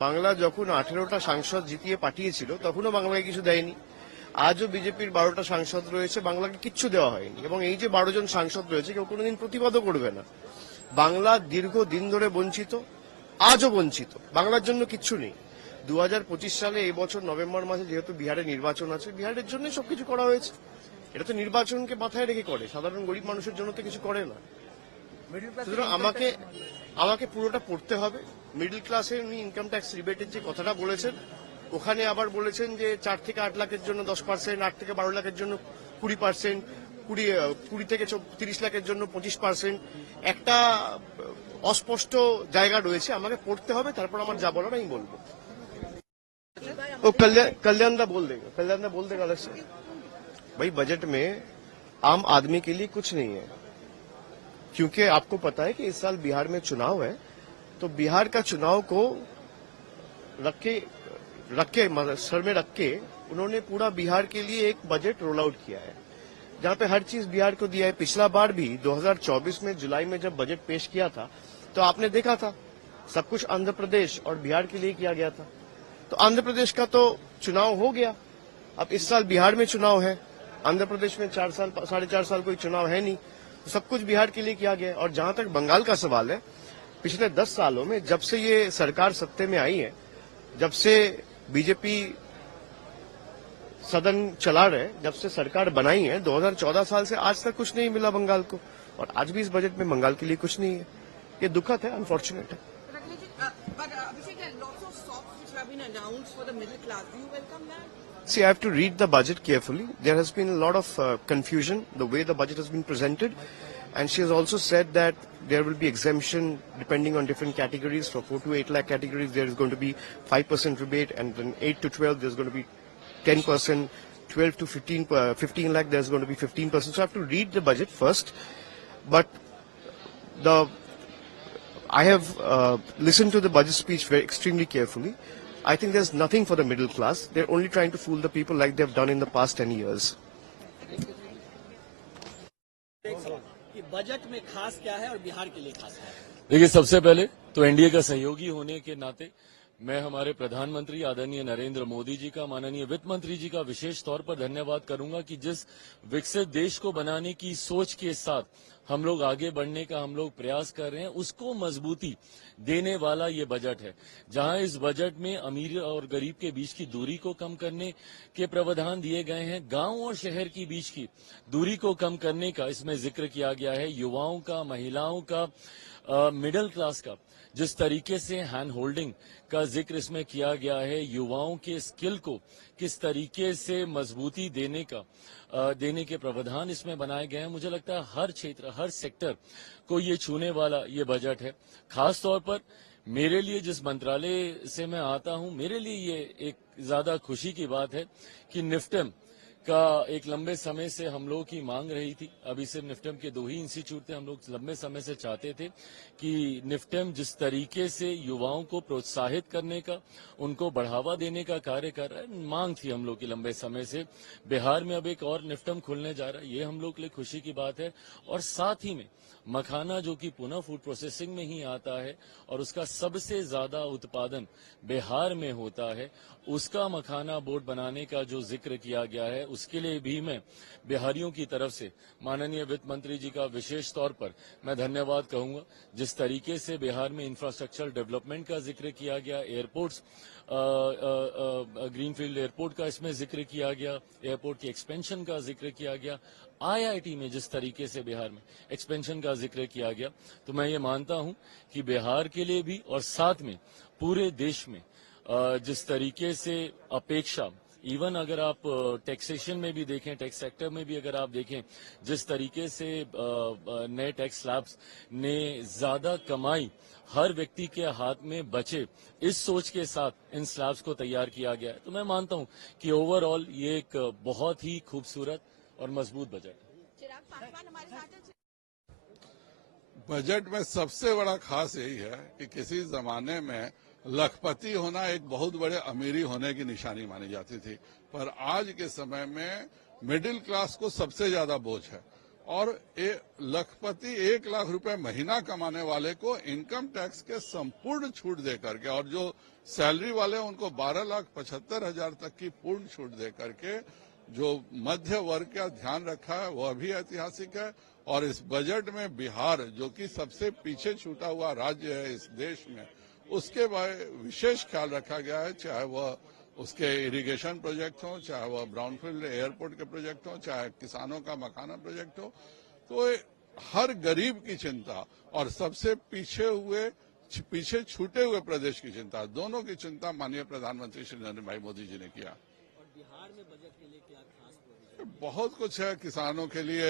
বাংলা যখন 18টা সাংসদ জিতিয়ে পাঠিয়েছিল তখনও বাংলাকে কিছু দেয়নি। আজও বিজেপির 12টা সাংসদ রয়েছে, বাংলাকে কিচ্ছু দেওয়া হয়নি। এবং এই যে 12 জন সাংসদ রয়েছে কেউ কোনোদিন প্রতিবাদও করবে না। বাংলা দীর্ঘ দিন ধরে বঞ্চিত, আজও বঞ্চিত, বাংলার জন্য কিচ্ছু নেই। 2025 সালে এই বছর নভেম্বর মাসে যেহেতু বিহারে নির্বাচন আছে, বিহারের জন্য সবকিছু করা হয়েছে। এটা তো নির্বাচনকে মাথায় রেখে করে, সাধারণ গরিব মানুষের জন্য তো কিছু করে না। সুতরাং আমাকে পুরোটা পড়তে হবে। মিডল ক্লাসের উনি ইনকাম ট্যাক্স রিবেটের যে কথাটা বলেছেন, ওখানে আবার বলেছেন যে 4 থেকে 8 লাখের জন্য 10%, 8 থেকে 12 লাখের জন্য 20%, 20 থেকে 30 লাখের জন্য 25%। একটা অস্পষ্ট জায়গা রয়েছে, আমাকে পড়তে হবে, তারপর আমার যা বলার আমি বলবো। ও कल्याण दा बोल देगा अलग से। भाई बजट में आम आदमी के लिए कुछ नहीं है, क्योंकि आपको पता है कि इस साल बिहार में चुनाव है। तो बिहार का चुनाव को रख के सर में रख के उन्होंने पूरा बिहार के लिए एक बजट रोल आउट किया है, जहां पे हर चीज बिहार को दिया है। पिछला बार भी 2024 में जुलाई में जब बजट पेश किया था तो आपने देखा था सब कुछ आंध्र प्रदेश और बिहार के लिए किया गया था। तो आंध्र प्रदेश का तो चुनाव हो गया, अब इस साल बिहार में चुनाव है। आंध्र प्रदेश में 4 साल 4.5 साल कोई चुनाव है नहीं, तो सब कुछ बिहार के लिए किया गया। और जहां तक बंगाल का सवाल है, पिछले 10 सालों में जब से ये सरकार सत्ते में आई है, जब से बीजेपी सदन चला रहे, जब से सरकार बनाई है 2014 साल से आज तक कुछ नहीं मिला बंगाल को, और आज भी इस बजट में बंगाल के लिए कुछ नहीं है। ये दुखद है, अनफॉर्चुनेट है। See, I have to read the budget carefully. There has been a lot of confusion the way the budget has been presented, and she has also said that there will be exemption depending on different categories. For 4 to 8 lakh categories, there is going to be 5% rebate, and then 8 to 12, there's going to be 10%. 12 to 15 lakh, there's going to be 15%. So I have to read the budget first. But I have listened to the budget speech extremely carefully. I think there's nothing for the middle class. They're only trying to fool the people like they've done in the past 10 years. Budget में खास क्या है और बिहार के लिए खास क्या है? देखिए, सबसे पहले तो एनडीए का सहयोगी होने के नाते मैं हमारे प्रधानमंत्री आदरणीय नरेंद्र मोदी जी का, माननीय वित्त मंत्री जी का विशेष तौर पर धन्यवाद करूंगा कि जिस विकसित देश को बनाने की सोच के साथ हम लोग आगे बढ़ने का हम लोग प्रयास कर रहे हैं, उसको मजबूती देने वाला ये बजट है। जहां इस बजट में अमीर और गरीब के बीच की दूरी को कम करने के प्रावधान दिए गए हैं, गांव और शहर के बीच की दूरी को कम करने का इसमें जिक्र किया गया है, युवाओं का, महिलाओं का, मिडिल क्लास का जिस तरीके से हैंड होल्डिंग का जिक्र इसमें किया गया है, युवाओं के स्किल को किस तरीके से मजबूती देने के प्रावधान इसमें बनाए गए हैं। मुझे लगता है हर क्षेत्र, हर सेक्टर को ये छूने वाला ये बजट है। खास तौर पर मेरे लिए, जिस मंत्रालय से मैं आता हूं, मेरे लिए ये एक ज्यादा खुशी की बात है कि निफ्टेम का एक लंबे समय से हम लोगों की मांग रही थी। अभी सिर्फ निफ्टेम के 2 ही इंस्टीट्यूट थे, हम लोग लंबे समय से चाहते थे कि निफ्टेम जिस तरीके से युवाओं को प्रोत्साहित करने का, उनको बढ़ावा देने का कार्य कर रहा है, मांग थी हम लोग की लंबे समय से। बिहार में अब एक और निफ्टेम खुलने जा रहा है, ये हम लोग के लिए खुशी की बात है। और साथ ही में मखाना, जो कि पुनः फूड प्रोसेसिंग में ही आता है और उसका सबसे ज्यादा उत्पादन बिहार में होता है, उसका मखाना बोर्ड बनाने का जो जिक्र किया गया है, उसके लिए भी मैं बिहारियों की तरफ से माननीय वित्त मंत्री जी का विशेष तौर पर मैं धन्यवाद कहूंगा। जिस तरीके से बिहार में इंफ्रास्ट्रक्चर डेवलपमेंट का जिक्र किया गया, एयरपोर्ट्स, ग्रीनफील्ड एयरपोर्ट का इसमें जिक्र किया गया, एयरपोर्ट की एक्सपेंशन का जिक्र किया गया, आईआईटी में जिस तरीके से बिहार में एक्सपेंशन का जिक्र किया गया, तो मैं ये मानता हूं कि बिहार के लिए भी और साथ में पूरे देश में जिस तरीके से अपेक्षा, इवन अगर आप टैक्सेशन में भी देखें, टैक्स सेक्टर में भी अगर आप देखें, जिस तरीके से नए टैक्स स्लैब्स ने ज्यादा कमाई हर व्यक्ति के हाथ में बचे, इस सोच के साथ इन स्लैब्स को तैयार किया गया है। तो मैं मानता हूं कि ओवरऑल ये एक बहुत ही खूबसूरत और मजबूत बजट है। बजट में सबसे बड़ा खास यही है कि किसी जमाने में लखपति होना एक बहुत बड़े अमीरी होने की निशानी मानी जाती थी, पर आज के समय में मिडिल क्लास को सबसे ज्यादा बोझ है। और लखपति 1 लाख रुपए महीना कमाने वाले को इनकम टैक्स के संपूर्ण छूट दे करके, और जो सैलरी वाले उनको 12,75,000 तक की पूर्ण छूट दे करके जो मध्य वर्ग का ध्यान रखा है वह भी ऐतिहासिक है। और इस बजट में बिहार, जो कि सबसे पीछे छूटा हुआ राज्य है इस देश में, उसके विशेष ख्याल रखा गया है। चाहे वह उसके इरिगेशन प्रोजेक्ट हो, चाहे वह ब्राउनफील्ड एयरपोर्ट के प्रोजेक्ट हो, चाहे किसानों का मखाना प्रोजेक्ट हो, तो हर गरीब की चिंता और सबसे पीछे छूटे हुए प्रदेश की चिंता, दोनों की चिंता माननीय प्रधानमंत्री श्री नरेंद्र भाई मोदी जी ने किया। और बिहार में बजट के लिए क्या खास प्रोविजन? बहुत कुछ है। किसानों के लिए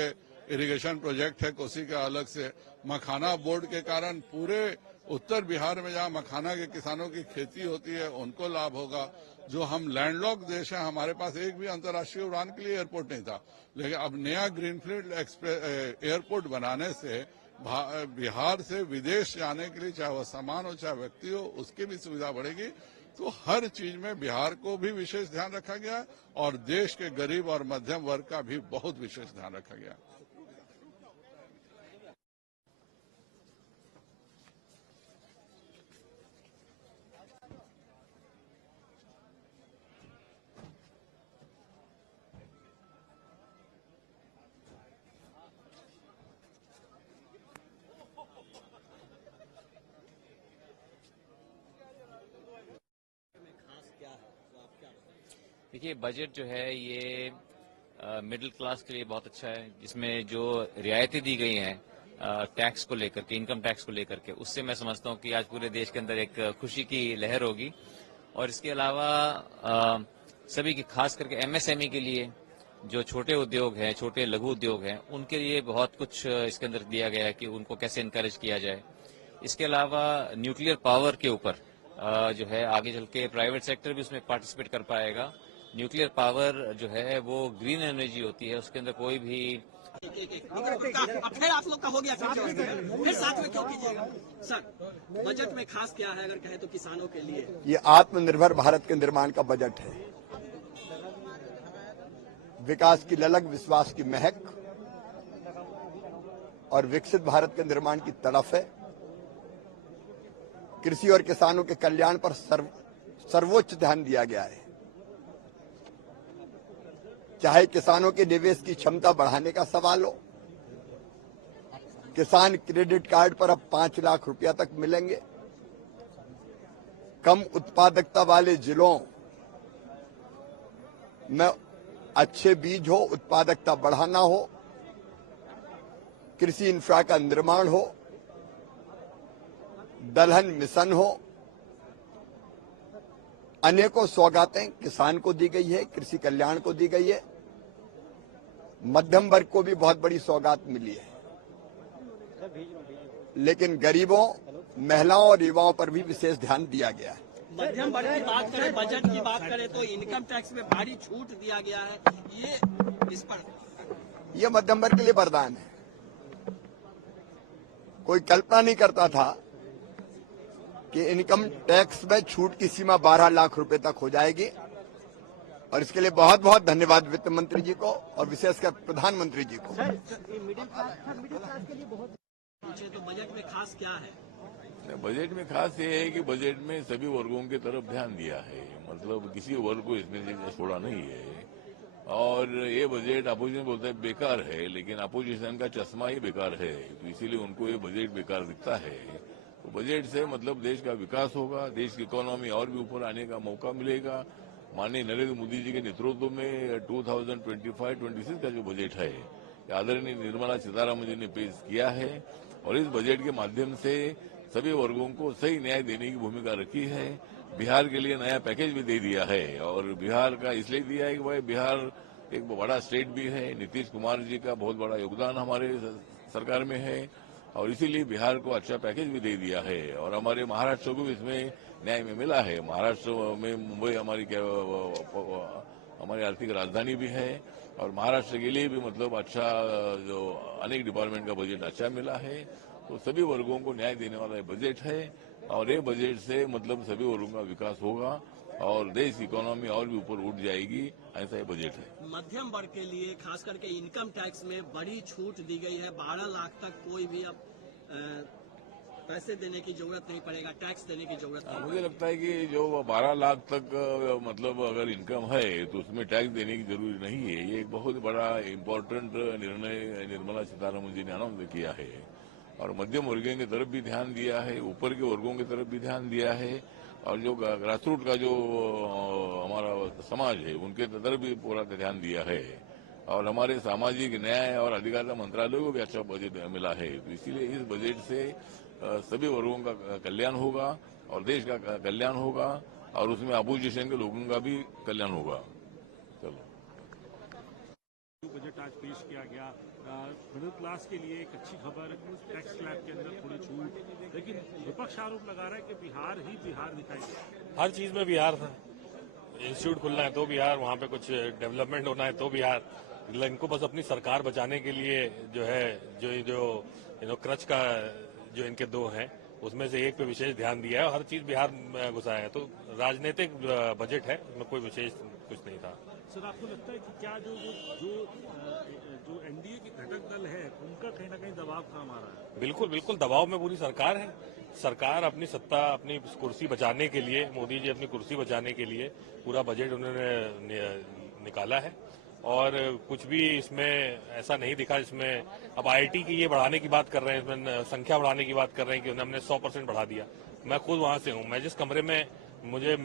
इरिगेशन प्रोजेक्ट है कोसी का अलग से, मखाना बोर्ड के कारण पूरे उत्तर बिहार में जहां मखाना के किसानों की खेती होती है उनको लाभ होगा। जो हम लैंडलॉक देश हैं, हमारे पास एक भी अंतर्राष्ट्रीय उड़ान के लिए एयरपोर्ट नहीं था, लेकिन अब नया ग्रीनफील्ड एयरपोर्ट बनाने से बिहार से विदेश जाने के लिए, चाहे वह सामान हो चाहे व्यक्ति हो, उसकी भी सुविधा बढ़ेगी। तो हर चीज में बिहार को भी विशेष ध्यान रखा गया और देश के गरीब और मध्यम वर्ग का भी बहुत विशेष ध्यान रखा गया। देखिए, बजट जो है ये मिडिल क्लास के लिए बहुत अच्छा है, जिसमें जो रियायतें दी गई हैं टैक्स को लेकर के, इनकम टैक्स को लेकर के, उससे मैं समझता हूँ कि आज पूरे देश के अंदर एक खुशी की लहर होगी। और इसके अलावा सभी की, खास करके एमएसएमई के लिए, जो छोटे उद्योग हैं, छोटे लघु उद्योग हैं, उनके लिए बहुत कुछ इसके अंदर दिया गया है कि उनको कैसे इनकरेज किया जाए। इसके अलावा न्यूक्लियर पावर के ऊपर जो है आगे चल के प्राइवेट सेक्टर भी उसमें पार्टिसिपेट कर पाएगा। न्यूक्लियर पावर जो है वो ग्रीन एनर्जी होती है, उसके अंदर कोई भी फिर आप लोग का हो गया, फिर साथ में क्यों कीजिएगा सर? बजट में खास क्या है अगर कहे तो किसानों के लिए? ये आत्मनिर्भर भारत के निर्माण का बजट है। विकास की ललक, विश्वास की महक और विकसित भारत के निर्माण की तड़फ है। कृषि और किसानों के कल्याण पर सर्वोच्च ध्यान दिया गया है। चाहे किसानों के निवेश की क्षमता बढ़ाने का सवाल हो, किसान क्रेडिट कार्ड पर अब 5 लाख रुपया तक मिलेंगे। कम उत्पादकता वाले जिलों में अच्छे बीज हो, उत्पादकता बढ़ाना हो, कृषि इंफ्रा का निर्माण हो, दलहन मिशन हो, अनेकों सौगातें किसान को दी गई है, कृषि कल्याण को दी गई है। मध्यम वर्ग को भी बहुत बड़ी सौगात मिली है, लेकिन गरीबों, महिलाओं और युवाओं पर भी विशेष ध्यान दिया गया है। मध्यम वर्ग की बात करें, बजट की बात करें तो इनकम टैक्स में भारी छूट दिया गया है, ये इस पर यह मध्यम वर्ग के लिए वरदान है। कोई कल्पना नहीं करता था कि इनकम टैक्स में छूट की सीमा 12 लाख रुपए तक हो जाएगी, और इसके लिए बहुत बहुत धन्यवाद वित्त मंत्री जी को और विशेषकर प्रधानमंत्री जी को। मिडिल क्लास के लिए बहुत पूछे तो बजट में खास क्या है? बजट में खास ये है कि बजट में सभी वर्गों की तरफ ध्यान दिया है, मतलब किसी वर्ग को इसमें से छोड़ा नहीं है। और ये बजट अपोजिशन बोलता है बेकार है, लेकिन अपोजिशन का चश्मा ही बेकार है, तो इसीलिए उनको ये बजट बेकार दिखता है। तो बजट से मतलब देश का विकास होगा, देश की इकोनॉमी और भी ऊपर आने का मौका मिलेगा। माननीय नरेंद्र मोदी जी के नेतृत्व में 2025-26 का जो बजट है, आदरणीय निर्मला सीतारामन जी ने पेश किया है, और इस बजट के माध्यम से सभी वर्गों को सही न्याय देने की भूमिका रखी है। बिहार के लिए नया पैकेज भी दे दिया है, और बिहार का इसलिए दिया है कि भाई बिहार एक बड़ा स्टेट भी है, नीतीश कुमार जी का बहुत बड़ा योगदान हमारे सरकार में है, और इसीलिए बिहार को अच्छा पैकेज भी दे दिया है। और हमारे महाराष्ट्र को भी इसमें न्याय में मिला है। महाराष्ट्र में मुंबई हमारी आर्थिक राजधानी भी है, और महाराष्ट्र के लिए भी मतलब अच्छा, जो अनेक डिपार्टमेंट का बजट अच्छा मिला है। तो सभी वर्गों को न्याय देने वाला बजट है, और ये बजट से मतलब सभी वर्गों का विकास होगा, और देश इकोनॉमी और भी ऊपर उठ जाएगी, ऐसा ये बजट है। मध्यम वर्ग के लिए खास करके इनकम टैक्स में बड़ी छूट दी गई है। 12 लाख तक कोई भी अब पैसे देने की जरूरत नहीं पड़ेगा, टैक्स देने की जरूरत नहीं मुझे लगता है कि जो 12 लाख तक मतलब अगर इनकम है तो उसमें टैक्स देने की जरूरी नहीं है। ये एक बहुत बड़ा इम्पोर्टेंट निर्णय निर्मला सीतारमण जी ने अनाउंस किया है और मध्यम वर्गों की तरफ भी ध्यान दिया है, ऊपर के वर्गों की तरफ भी ध्यान दिया है और जो ग्रासरूट का जो हमारा समाज है उनके तरफ भी पूरा ध्यान दिया है और हमारे सामाजिक न्याय और अधिकारिता मंत्रालय को भी अच्छा बजट मिला है। तो इसीलिए इस बजट से सभी वर्गों का कल्याण होगा और देश का कल्याण होगा और उसमें अपोजिशन के लोगों का भी कल्याण होगा। चलो, बजट आज पेश किया गया, मिडिल क्लास के लिए एक अच्छी खबर, टैक्स स्लैब के अंदर थोड़ी छूट, लेकिन विपक्ष आरोप लगा रहा है कि बिहार ही बिहार दिखाई देगा। हर चीज में बिहार था। इंस्टीट्यूट खुलना है तो बिहार, वहाँ पे कुछ डेवलपमेंट होना है तो बिहार। इनको बस अपनी सरकार बचाने के लिए जो है जो क्रच का जो इनके दो हैं उसमें से एक पे विशेष ध्यान दिया है और हर चीज बिहार में घुसाया है। तो राजनीतिक बजट है, उसमें कोई विशेष कुछ नहीं था। सर, आपको लगता है कि क्या जो एनडीए के घटक दल है उनका कहीं ना कहीं दबाव काम आ रहा है? बिल्कुल बिल्कुल, दबाव में पूरी सरकार है। सरकार अपनी सत्ता, अपनी कुर्सी बचाने के लिए, मोदी जी अपनी कुर्सी बचाने के लिए पूरा बजट उन्होंने निकाला है और कुछ भी इसमें ऐसा नहीं दिखा। इसमें अब आईटी की ये बढ़ाने की बात कर रहे हैं, इसमें संख्या बढ़ाने की बात कर रहे हैं कि हमने 100% बढ़ा दिया। मैं खुद वहां से हूं, मैं जिस कमरे में मुझे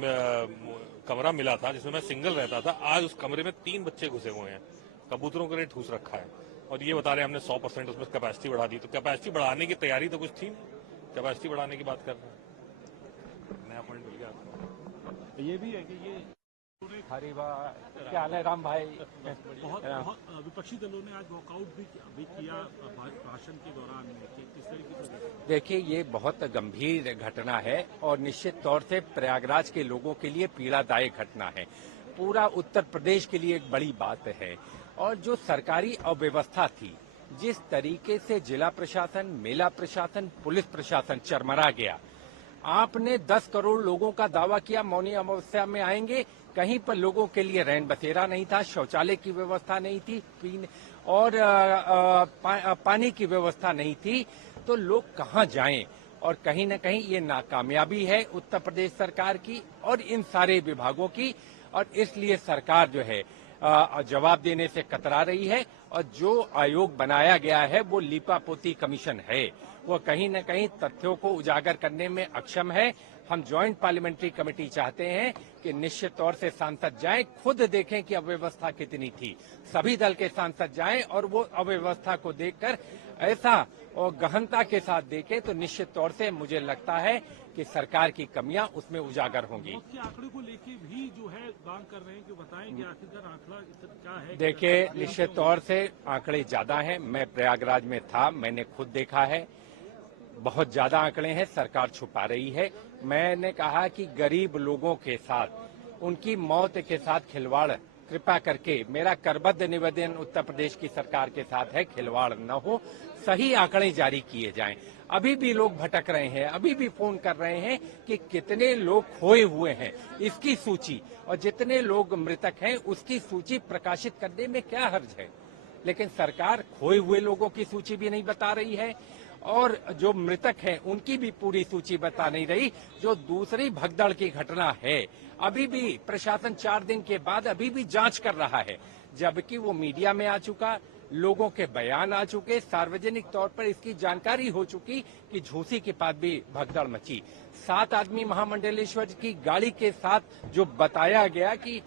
कमरा मिला था जिसमें मैं सिंगल रहता था, आज उस कमरे में 3 बच्चे घुसे हुए हैं, कबूतरों के लिए ठूस रखा है और ये बता रहे हैं हमने 100% उसमें कैपेसिटी बढ़ा दी। तो कैपेसिटी बढ़ाने की तैयारी तो कुछ थी नहीं, कैपेसिटी बढ़ाने की बात कर रहे हैं। नया पॉइंट मिल गया आपको। ये भी है कि ये हरी क्या हाल है राम भाई? बहुत विपक्षी दलों ने आज वॉकआउट भी किया भाषण के दौरान। किस तरीके से? देखिए, ये बहुत गंभीर घटना है और निश्चित तौर से प्रयागराज के लोगों के लिए पीड़ादायक घटना है। पूरा उत्तर प्रदेश के लिए एक बड़ी बात है और जो सरकारी अव्यवस्था थी, जिस तरीके से जिला प्रशासन, मेला प्रशासन, पुलिस प्रशासन चरमरा गया। आपने 10 करोड़ लोगों का दावा किया मौनी अमावस्या में आएंगे, कहीं पर लोगों के लिए रैन बसेरा नहीं था, शौचालय की व्यवस्था नहीं थी, पीने और पानी की व्यवस्था नहीं थी, तो लोग कहां जाएं? और कहीं न कहीं ये नाकामयाबी है उत्तर प्रदेश सरकार की और इन सारे विभागों की और इसलिए सरकार जो है जवाब देने से कतरा रही है और जो आयोग बनाया गया है वो लीपापोती कमीशन है, वो कहीं न कहीं तथ्यों को उजागर करने में अक्षम है। हम ज्वाइंट पार्लियामेंट्री कमेटी चाहते हैं कि निश्चित तौर से सांसद जाएं, खुद देखें कि अव्यवस्था कितनी थी, सभी दल के सांसद जाएं और वो अव्यवस्था को देखकर ऐसा और गहनता के साथ देखें तो निश्चित तौर से मुझे लगता है कि सरकार की कमियां उसमें उजागर होंगी। के आंकड़े को लेके भी जो है मांग कर रहे हैं कि बताएं कि आखिरकार आंकड़ा क्या है। देखिए, निश्चित तौर से आंकड़े ज्यादा हैं। मैं प्रयागराज में था, मैंने खुद देखा है, बहुत ज्यादा आंकड़े हैं, सरकार छुपा रही है। मैंने कहा कि गरीब लोगों के साथ, उनकी मौत के साथ खिलवाड़ कृपा करके, मेरा करबद्ध निवेदन उत्तर प्रदेश की सरकार के साथ है, खिलवाड़ न हो, सही आंकड़े जारी किए जाएं। अभी भी लोग भटक रहे हैं, अभी भी फोन कर रहे हैं कि कितने लोग खोए हुए हैं, इसकी सूची और जितने लोग मृतक हैं उसकी सूची प्रकाशित करने में क्या हर्ज है। लेकिन सरकार खोए हुए लोगों की सूची भी नहीं बता रही है और जो मृतक हैं उनकी भी पूरी सूची बता नहीं रही। जो दूसरी भगदड़ की घटना है, अभी भी प्रशासन 4 दिन के बाद अभी भी जांच कर रहा है, जबकि वो मीडिया में आ चुका, लोगों के बयान आ चुके, सार्वजनिक तौर पर इसकी जानकारी हो चुकी कि झूसी के पास भी भगदड़ मची। 7 आदमी महामंडलेश्वर की गाड़ी के साथ जो बताया गया कि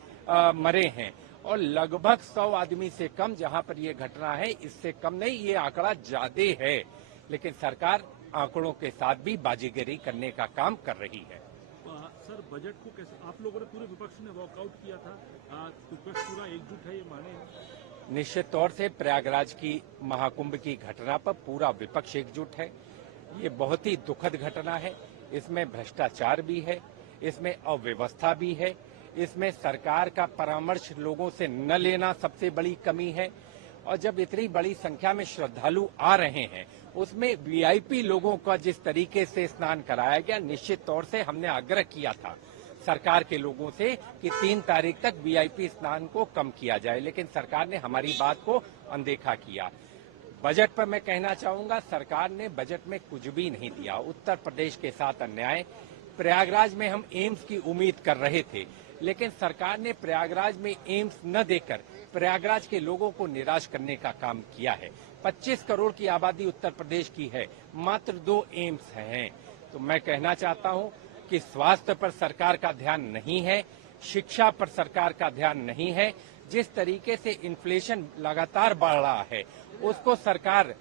मरे हैं और लगभग 100 आदमी से कम, जहां पर ये घटना है इससे कम नहीं, ये आंकड़ा ज्यादा है। लेकिन सरकार आंकड़ों के साथ भी बाजीगरी करने का काम कर रही है। सर, बजट को कैसे आप लोगों ने, पूरे विपक्ष ने वॉकआउट किया था, विपक्ष पूरा एकजुट है, ये माने? निश्चित तौर से प्रयागराज की महाकुंभ की घटना पर पूरा विपक्ष एकजुट है। ये बहुत ही दुखद घटना है, इसमें भ्रष्टाचार भी है, इसमें अव्यवस्था भी है, इसमें सरकार का परामर्श लोगों से न लेना सबसे बड़ी कमी है। और जब इतनी बड़ी संख्या में श्रद्धालु आ रहे हैं, उसमें वीआईपी लोगों का जिस तरीके से स्नान कराया गया, निश्चित तौर से हमने आग्रह किया था सरकार के लोगों से कि 3 तारीख तक वीआईपी स्नान को कम किया जाए, लेकिन सरकार ने हमारी बात को अनदेखा किया। बजट पर मैं कहना चाहूंगा, सरकार ने बजट में कुछ भी नहीं दिया। उत्तर प्रदेश के साथ अन्याय। प्रयागराज में हम एम्स की उम्मीद कर रहे थे, लेकिन सरकार ने प्रयागराज में एम्स न देकर प्रयागराज के लोगों को निराश करने का काम किया है। 25 करोड़ की आबादी उत्तर प्रदेश की है, मात्र 2 एम्स हैं। तो मैं कहना चाहता हूं कि स्वास्थ्य पर सरकार का ध्यान नहीं है, शिक्षा पर सरकार का ध्यान नहीं है। जिस तरीके से इन्फ्लेशन लगातार बढ़ रहा है, उसको सरकार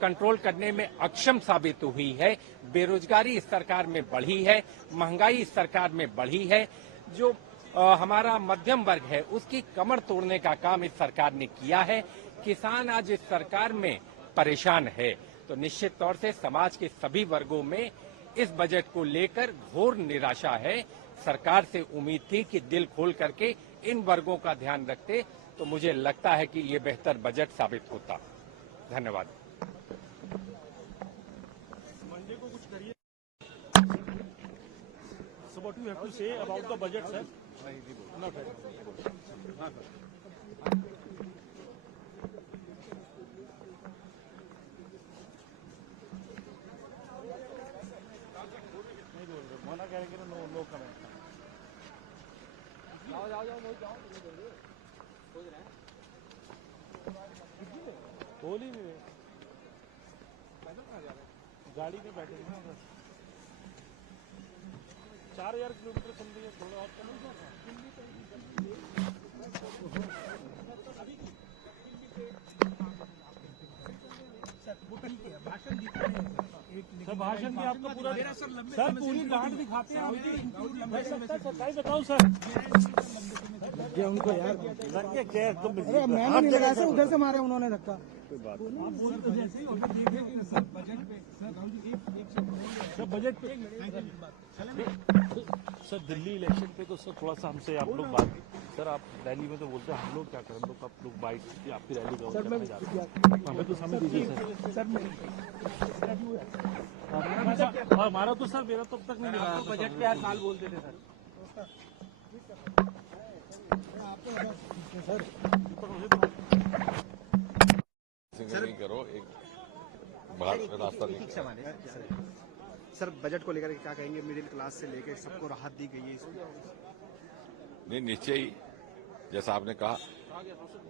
कंट्रोल करने में अक्षम साबित हुई है। बेरोजगारी इस सरकार में बढ़ी है, महंगाई इस सरकार में बढ़ी है। जो हमारा मध्यम वर्ग है, उसकी कमर तोड़ने का काम इस सरकार ने किया है। किसान आज इस सरकार में परेशान है। तो निश्चित तौर से समाज के सभी वर्गों में इस बजट को लेकर घोर निराशा है। सरकार से उम्मीद थी कि दिल खोल करके इन वर्गों का ध्यान रखते, तो मुझे लगता है कि ये बेहतर बजट साबित होता। धन्यवाद। So what do you have to say about the budget, sir? Not मना करेंगे ना, नो कमेंट। बोल ही नहीं रहे, गाड़ी में बैठे हैं बस। 4000 किलोमीटर चल रही है, थोड़ा और कम हो जाएगा। सर भाषण में आपका पूरा सर पूरी डांट दिखाते हैं। सच्चाई बताओ सर, उनको यार मैंने नहीं लगाया सर, उधर से मारे उन्होंने धक्का। सर बजट पे सर दिल्ली इलेक्शन पे तो सर थोड़ा सा हमसे आप लोग बात, सर आप रैली में तो बोलते हैं हम लोग क्या करें, हम लोग आप लोग बाइट आपकी रैली कवर करने जाते हैं, हमें तो समय दीजिए सर। और हमारा तो सर मेरा तो अब तक नहीं मिला। बजट पे हर साल बोलते थे सर। नहीं करो, एक बाहर रास्ता सर बजट को लेकर क्या कहेंगे? मिडिल क्लास से लेकर सबको राहत दी गई है इसमें। नहीं, निश्चय ही जैसा आपने कहा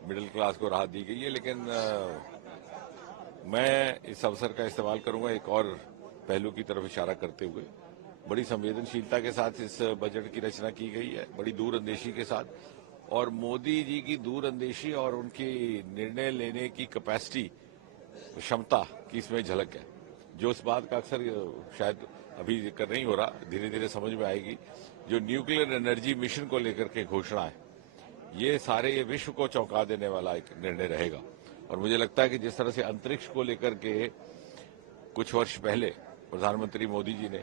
मिडिल क्लास को राहत दी गई है, लेकिन मैं इस अवसर का इस्तेमाल करूंगा एक और पहलू की तरफ इशारा करते हुए। बड़ी संवेदनशीलता के साथ इस बजट की रचना की गई है, बड़ी दूरअंदेशी के साथ, और मोदी जी की दूरअंदेशी और उनकी निर्णय लेने की कैपेसिटी, क्षमता की इसमें झलक है। जो इस बात का अक्सर शायद अभी जिक्र नहीं हो रहा, धीरे धीरे समझ में आएगी। जो न्यूक्लियर एनर्जी मिशन को लेकर के घोषणा है, ये सारे ये विश्व को चौंका देने वाला एक निर्णय रहेगा। और मुझे लगता है कि जिस तरह से अंतरिक्ष को लेकर के कुछ वर्ष पहले प्रधानमंत्री मोदी जी ने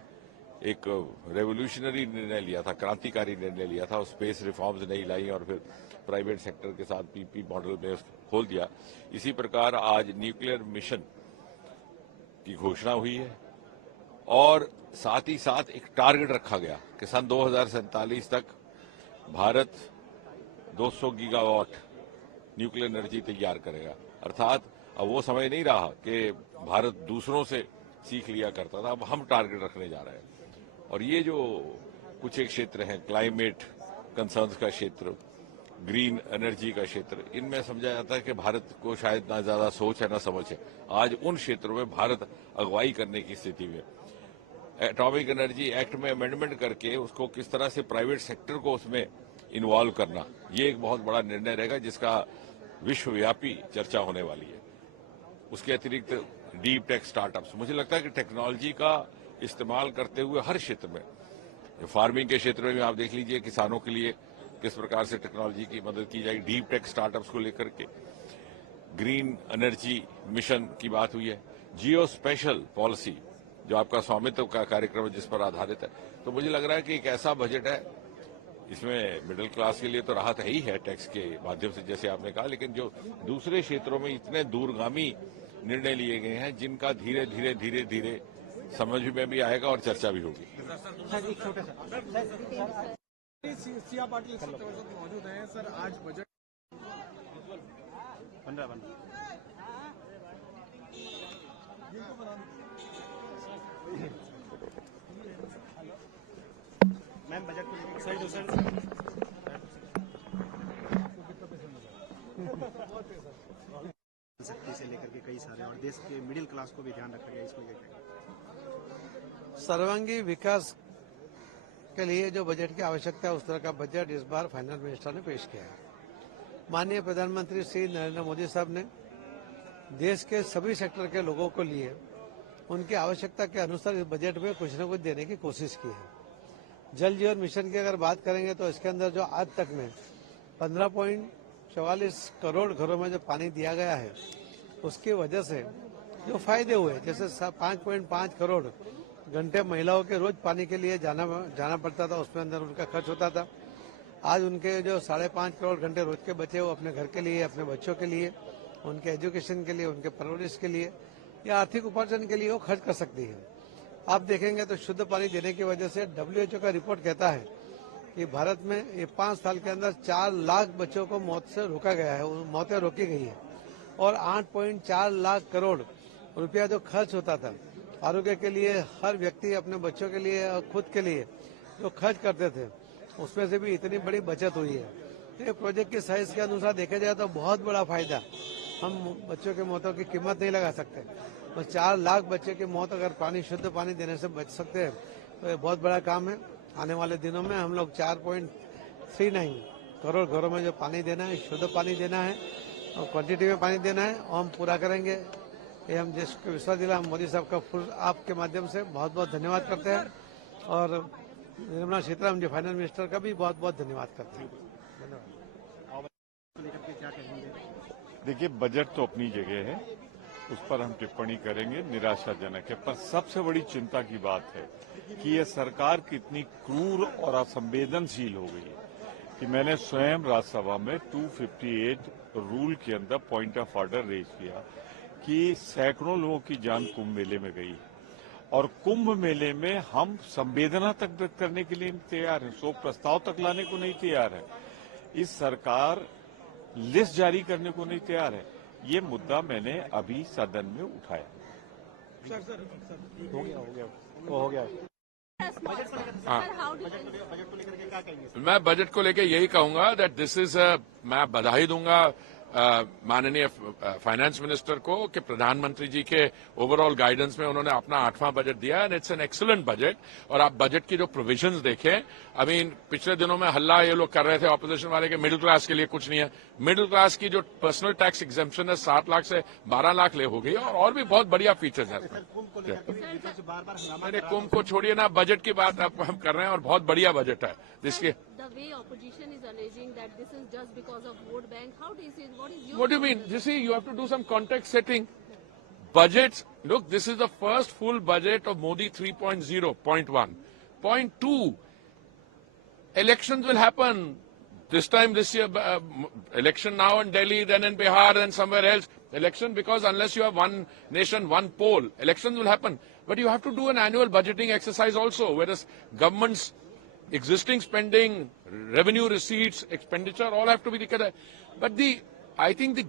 एक रेवोल्यूशनरी निर्णय लिया था, क्रांतिकारी निर्णय लिया था, स्पेस रिफॉर्म्स नहीं लाई और फिर प्राइवेट सेक्टर के साथ पीपी मॉडल में खोल दिया। इसी प्रकार आज न्यूक्लियर मिशन की घोषणा हुई है और साथ ही साथ एक टारगेट रखा गया कि सन 2047 तक भारत 200 गीगावाट न्यूक्लियर एनर्जी तैयार करेगा। अर्थात अब वो समय नहीं रहा कि भारत दूसरों से सीख लिया करता था, अब हम टारगेट रखने जा रहे हैं। और ये जो कुछ एक क्षेत्र हैं, क्लाइमेट कंसर्न्स का क्षेत्र, ग्रीन एनर्जी का क्षेत्र, इनमें समझा जाता है कि भारत को शायद ना ज्यादा सोच है ना समझ है। आज उन क्षेत्रों में भारत अगुवाई करने की स्थिति में। एटॉमिक एनर्जी एक्ट में अमेंडमेंट करके उसको किस तरह से प्राइवेट सेक्टर को उसमें इन्वॉल्व करना, ये एक बहुत बड़ा निर्णय रहेगा जिसका विश्वव्यापी चर्चा होने वाली है। उसके अतिरिक्त डीप टेक स्टार्टअप्स, मुझे लगता है कि टेक्नोलॉजी का इस्तेमाल करते हुए हर क्षेत्र में, फार्मिंग के क्षेत्र में आप देख लीजिए किसानों के लिए किस प्रकार से टेक्नोलॉजी की मदद की जाएगी, डीप टेक स्टार्टअप्स को लेकर के, ग्रीन एनर्जी मिशन की बात हुई है, जियो स्पेशल पॉलिसी जो आपका स्वामित्व का कार्यक्रम है जिस पर आधारित है। तो मुझे लग रहा है कि एक ऐसा बजट है, इसमें मिडिल क्लास के लिए तो राहत है ही है टैक्स के माध्यम से जैसे आपने कहा, लेकिन जो दूसरे क्षेत्रों में इतने दूरगामी निर्णय लिए गए हैं जिनका धीरे धीरे धीरे धीरे समझ में भी आएगा और चर्चा भी होगी। सिया पाटिल इस वक्त मौजूद हैं सर। आज बजट 15 मैम बजट को सही दो सर। शक्ति से लेकर के कई सारे और देश के मिडिल क्लास को भी ध्यान रखा गया, इसमें क्या सर्वांगी विकास के लिए जो बजट की आवश्यकता है उस तरह का बजट इस बार फाइनेंस मिनिस्टर ने पेश किया है। माननीय प्रधानमंत्री श्री नरेंद्र मोदी साहब ने देश के सभी सेक्टर के लोगों को लिए उनकी आवश्यकता के अनुसार इस बजट में कुछ न कुछ देने की कोशिश की है। जल जीवन मिशन की अगर बात करेंगे तो इसके अंदर जो आज तक में 15.44 करोड़ घरों में जो पानी दिया गया है उसकी वजह से जो फायदे हुए, जैसे 5.5 करोड़ घंटे महिलाओं के रोज पानी के लिए जाना पड़ता था, उसमें अंदर उनका खर्च होता था। आज उनके जो 5.5 करोड़ घंटे रोज के बचे वो अपने घर के लिए, अपने बच्चों के लिए, उनके एजुकेशन के लिए, उनके परवरिश के लिए या आर्थिक उपार्जन के लिए वो खर्च कर सकती है। आप देखेंगे तो शुद्ध पानी देने की वजह से WHO का रिपोर्ट कहता है कि भारत में ये 5 साल के अंदर 4 लाख बच्चों को मौत से रोका गया है, मौतें रोकी गई है और 8.4 लाख करोड़ रुपया जो खर्च होता था आरोग्य के लिए, हर व्यक्ति अपने बच्चों के लिए और खुद के लिए जो खर्च करते थे उसमें से भी इतनी बड़ी बचत हुई है। ये प्रोजेक्ट की साइज के अनुसार देखा जाए तो बहुत बड़ा फायदा, हम बच्चों की मौतों की कीमत नहीं लगा सकते। तो 4 लाख बच्चे की मौत अगर शुद्ध पानी देने से बच सकते हैं तो ये बहुत बड़ा काम है। आने वाले दिनों में हम लोग 4.39 करोड़ घरों में जो पानी देना है, शुद्ध पानी देना है और क्वांटिटी में पानी देना है और हम पूरा करेंगे। ये हम देश को विश्वास दिला। मोदी साहब का फुल आपके माध्यम से बहुत बहुत धन्यवाद करते हैं और निर्मला सीतारामन जी फाइनेंस मिनिस्टर का भी बहुत बहुत धन्यवाद करते हैं। देखिए, बजट तो अपनी जगह है, उस पर हम टिप्पणी करेंगे, निराशाजनक है। पर सबसे बड़ी चिंता की बात है कि यह सरकार कितनी क्रूर और असंवेदनशील हो गई है कि मैंने स्वयं राज्यसभा में 258 रूल के अंदर पॉइंट ऑफ ऑर्डर रेज किया कि सैकड़ों लोगों की जान कुंभ मेले में गई और कुंभ मेले में हम संवेदना तक व्यक्त करने के लिए तैयार हैं, शोक प्रस्ताव तक लाने को नहीं तैयार है। इस सरकार लिस्ट जारी करने को नहीं तैयार है। ये मुद्दा मैंने अभी सदन में उठाया। हो गया। मैं बजट को लेकर यही कहूंगा दैट दिस इज मैं बधाई दूंगा माननीय फाइनेंस मिनिस्टर को कि प्रधानमंत्री जी के ओवरऑल गाइडेंस में उन्होंने अपना 8वां बजट दिया and it's an excellent budget. और आप बजट की जो प्रोविजंस देखें, आई मीन पिछले दिनों में हल्ला ये लोग कर रहे थे ऑपोजिशन वाले के मिडिल क्लास के लिए कुछ नहीं है। मिडिल क्लास की जो पर्सनल टैक्स एग्जेम्पशन है 7 लाख से 12 लाख ले हो गई और भी बहुत बढ़िया फीचर्स हैं। मैंने कुंभ को छोड़िए ना, बजट की बात आप हम कर रहे हैं और बहुत बढ़िया बजट है जिसके The way opposition is alleging that this is just because of vote bank, how do you see? What is your? What do you mean? You see, you have to do some context setting. Budgets. Look, this is the first full budget of Modi 3.0. Point 1. Point 2. Elections will happen. This time, this year, election now in Delhi, then in Bihar, then somewhere else. Election because unless you have one nation, one poll, elections will happen. But you have to do an annual budgeting exercise also, whereas governments existing spending, revenue receipts, expenditure, all have to be looked at. But I think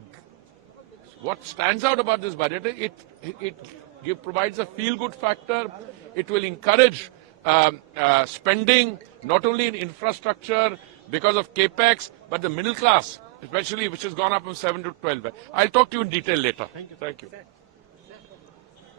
what stands out about this budget, it provides a feel-good factor. It will encourage spending not only in infrastructure because of capex, but the middle class, especially, which has gone up from 7 to 12. I'll talk to you in detail later. Thank you.